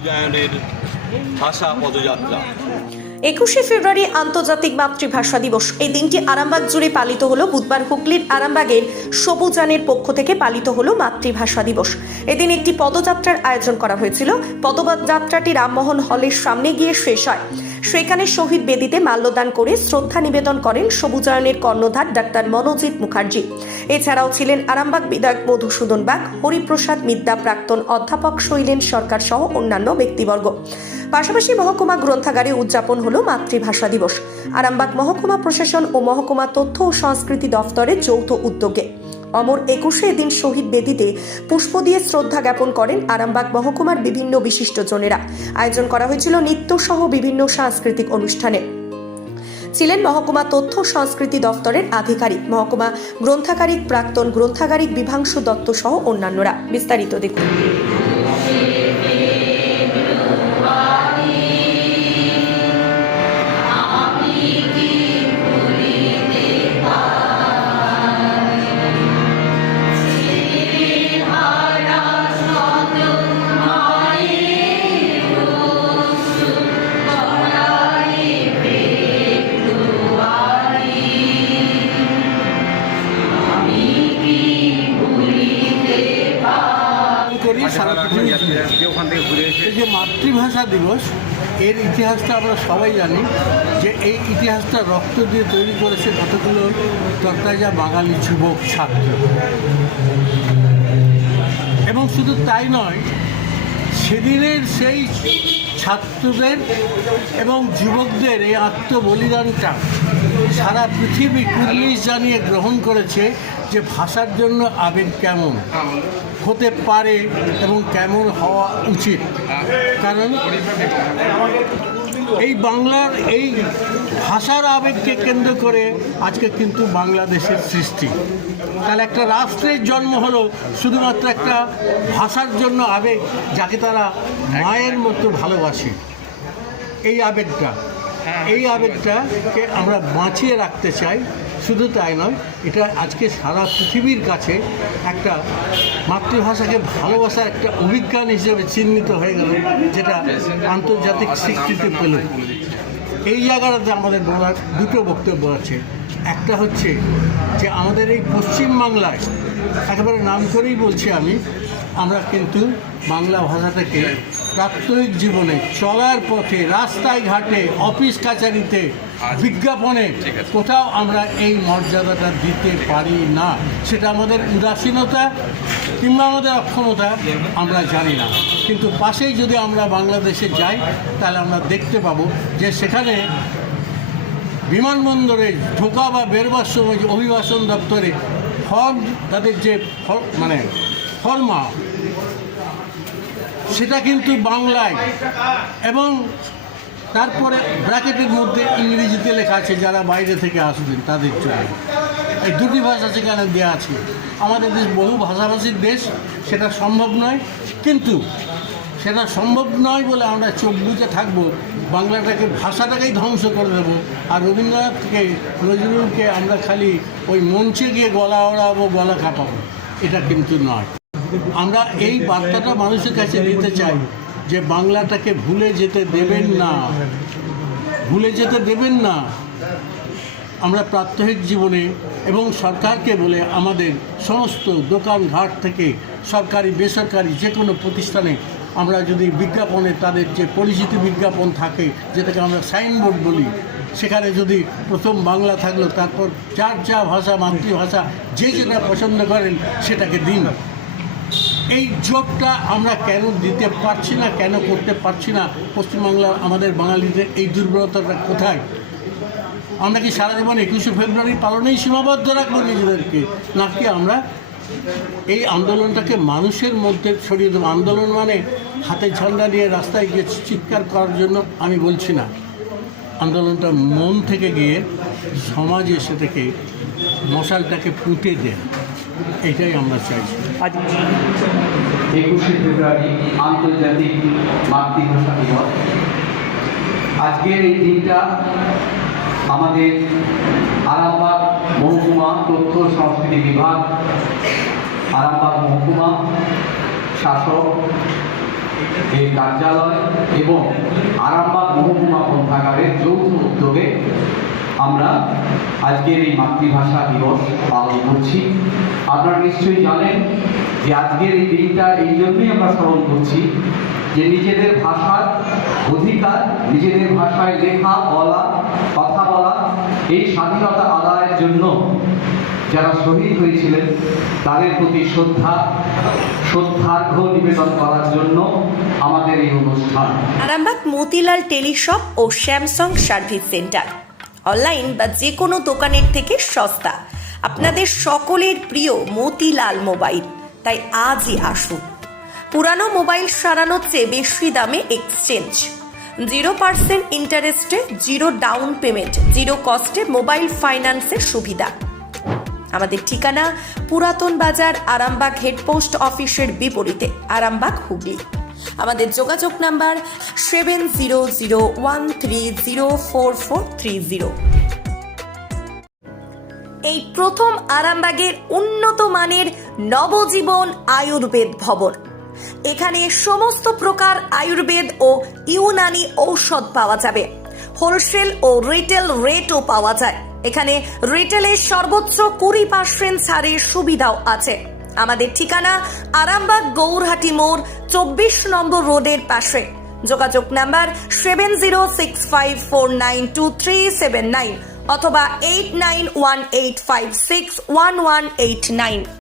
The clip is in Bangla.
উদয়নের ভাষা পদযাত্রা। 21শে ফেব্রুয়ারি আন্তর্জাতিক মাতৃভাষা দিবস। এই দিনটি আরামবাগ জুড়ে পালিত হলো। বুধবার হুগলির আরামবাগের সবুজানের পক্ষ থেকে পালিত হলো মাতৃভাষা দিবস। এদিন একটি পদযাত্রার আয়োজন করা হয়েছিল। পদযাত্রাটি রামমোহন হলের সামনে গিয়ে শেষ হয়। সেখানে শহীদ বেদিতে মাল্যদান করে শ্রদ্ধা নিবেদন করেন সবুজায়নের কর্ণধার ডাক্তার মনোজিৎ মুখার্জি। এছাড়াও ছিলেন আরামবাগ বিধায়ক মধুসূদন বাগ, হরিপ্রসাদ মিদ্যা, প্রাক্তন অধ্যাপক শৈলেন সরকার সহ অন্যান্য ব্যক্তিবর্গ। পাশাপাশি মহকুমা গ্রন্থাগারে উদযাপন হলো মাতৃভাষা দিবস। আরামবাগ মহকুমা প্রশাসন ও মহকুমা তথ্য ও সংস্কৃতি দফতরের যৌথ উদ্যোগে অমর 21শে দিন শহীদ বেদিতে পুষ্প দিয়ে শ্রদ্ধা জ্ঞাপন করেন আরামবাগ মহকুমার বিভিন্ন বিশিষ্টজনেরা। আয়োজন করা হয়েছিল নৃত্য সহ বিভিন্ন সাংস্কৃতিক অনুষ্ঠানে। ছিলেন মহকুমা তথ্য সংস্কৃতি দফতরের আধিকারিক, মহকুমা গ্রন্থাগারিক, প্রাক্তন গ্রন্থাগারিক বিভাংশু দত্ত সহ অন্যান্যরা। বিস্তারিত দেখুন। এই যে মাতৃভাষা দিবস, এর ইতিহাসটা আমরা সবাই জানি যে এই ইতিহাসটা রক্ত দিয়ে তৈরি করেছে কতগুলো তরতাজা বাঙালি যুবক ছাত্র। এবং শুধু তাই নয়, সেদিনের সেই ছাত্রদের এবং যুবকদের এই আত্মবলিদানটা সারা পৃথিবী কুর্নিশ জানিয়ে গ্রহণ করেছে যে ভাষার জন্য আবেগ কেমন হতে পারে এবং কেমন হওয়া উচিত। কারণ এই বাংলার এই ভাষার আবেগকে কেন্দ্র করে আজকে কিন্তু বাংলাদেশের সৃষ্টি। তাহলে একটা রাষ্ট্রের জন্ম হলো শুধুমাত্র একটা ভাষার জন্য আবেগ, যাকে তারা মায়ের মতো ভালোবাসে। এই আবেগটাকে আমরা বাঁচিয়ে রাখতে চাই। শুধু তাই নয়, এটা আজকে সারা পৃথিবীর কাছে একটা মাতৃভাষাকে ভালোবাসার একটা অভিজ্ঞান হিসেবে চিহ্নিত হয়ে গেল, যেটা আন্তর্জাতিক স্বীকৃতি পেল। এই জায়গাটাতে আমাদের বলার দুটো বক্তব্য আছে। একটা হচ্ছে যে আমাদের এই পশ্চিমবাংলায়, একেবারে নাম করেই বলছি আমরা কিন্তু বাংলা ভাষাটাকে প্রাত্যহিক জীবনে, চলার পথে, রাস্তায় ঘাটে, অফিস কাছারিতে, বিজ্ঞাপনে কোথাও আমরা এই মর্যাদাটা দিতে পারি না। সেটা আমাদের উদাসীনতা কিংবা আমাদের অক্ষমতা, আমরা জানি না। কিন্তু পাশেই যদি আমরা বাংলাদেশে যাই, তাহলে আমরা দেখতে পাবো যে সেখানে বিমানবন্দরে ঢোকা বা বেরবার সময় যে অভিবাসন দপ্তরে তাদের যে ফর্মা, সেটা কিন্তু বাংলায়, এবং তারপরে ব্র্যাকেটের মধ্যে ইংরেজিতে লেখা আছে যারা বাইরে থেকে আসবেন তাদের জন্য। এই দুটি ভাষা সেখানে দেওয়া আছে। আমাদের দেশ বহু ভাষাভাষীর দেশ, সেটা সম্ভব নয়। কিন্তু সেটা সম্ভব নয় বলে আমরা চোখ বুজে থাকবো, বাংলাটাকে, ভাষাটাকেই ধ্বংস করে দেবো। আর রবীন্দ্রনাথকে, নজরুলকে আমরা খালি ওই মঞ্চে গিয়ে গলা ওড়াবো, গলা কাঁপাবো, এটা কিন্তু নয়। আমরা এই বার্তাটা মানুষের কাছে দিতে চাই যে বাংলাটাকে ভুলে যেতে দেবেন না। আমরা প্রাত্যহিক জীবনে এবং সরকারকে বলে আমাদের সমস্ত দোকানঘাট থেকে সরকারি বেসরকারি যে কোনো প্রতিষ্ঠানে আমরা যদি বিজ্ঞাপনে, তাদের যে পরিচিতি বিজ্ঞাপন থাকে, যেটাকে আমরা সাইনবোর্ড বলি, সেখানে যদি প্রথম বাংলা থাকলো, তারপর যার যা ভাষা, মাতৃভাষা যে যেটা পছন্দ করেন সেটাকে দিন। এই জোটটা আমরা কেন দিতে পারছি না, কেন করতে পারছি না? পশ্চিমবাংলার আমাদের বাঙালিদের এই দুর্বলতাটা কোথায়? আমরা কি সারা জীবন 21শে ফেব্রুয়ারি পালনেই সীমাবদ্ধ রাখবো নিজেদেরকে, নাকি আমরা এই আন্দোলনটাকে মানুষের মধ্যে ছড়িয়ে দেবো? আন্দোলন মানে হাতে ঝান্ডা নিয়ে রাস্তায় গিয়ে চিৎকার করার জন্য আমি বলছি না। আন্দোলনটা মন থেকে গিয়ে সমাজে সেটাকে, মশালটাকে পুঁতে দেন, এটাই আমরা চাইছি। 21শে ফেব্রুয়ারি আন্তর্জাতিক মাতৃভাষা দিবস। আজকের এই দিনটা আমাদের আরামবাগ মহকুমা তথ্য সংস্কৃতি বিভাগ, আরামবাগ মহকুমা শাসক এর কার্যালয় এবং আরামবাগ মহকুমা গ্রন্থাগারের যৌথ উদ্যোগে আমরা আজকের এই মাতৃভাষা দিবস পালন করছি। আপনারা নিশ্চয়ই জানেন যে আজকের এই দিনটা এই জন্যই আমরা স্মরণ করছি যে নিজেদের ভাষার অধিকার, নিজেদের ভাষায় লেখা, বলা, কথা বলা, এই স্বাধীনতা আদায়ের জন্য যারা শহীদ হয়েছিলেন তাদের প্রতি শ্রদ্ধার্ঘ্য নিবেদন করার জন্য আমাদের এই অনুষ্ঠান। আরামবাগ মতিলাল টেলিশপ ও স্যামসাং সার্ভিস সেন্টার অনলাইন বা যে কোনো দোকানের থেকে সস্তা। আপনাদের সকলের প্রিয় মতিলাল মোবাইল, তাই আজই আসুন। পুরানো মোবাইল সারানোর চেয়ে বেশি দামে এক্সচেঞ্জ, 0% ইন্টারেস্টে, 0 ডাউন পেমেন্ট, 0 কস্টে মোবাইল ফাইন্যান্সের সুবিধা। আমাদের ঠিকানা পুরাতন বাজার, আরামবাগ হেডপোস্ট অফিসের বিপরীতে, আরামবাগ, হুগলি। আমাদের যোগাযোগ নাম্বার 7001304430। এই প্রথম আরামবাগের উন্নত মানের নবজীবন আয়ুর্বেদ ভবন। এখানে সমস্ত প্রকার আয়ুর্বেদ ও ইউনানি ঔষধ পাওয়া যাবে। হোলসেল ও রিটেল রেটও পাওয়া যায়। এখানে রিটেলের সর্বোচ্চ 20% ছাড়ের সুবিধাও আছে। আমাদের ঠিকানা আরামবাগ গৌরহাটি মোড়, 24 নম্বর রোডের পাশে। যোগাযোগ নাম্বার 7065492379 অথবা 8918561189।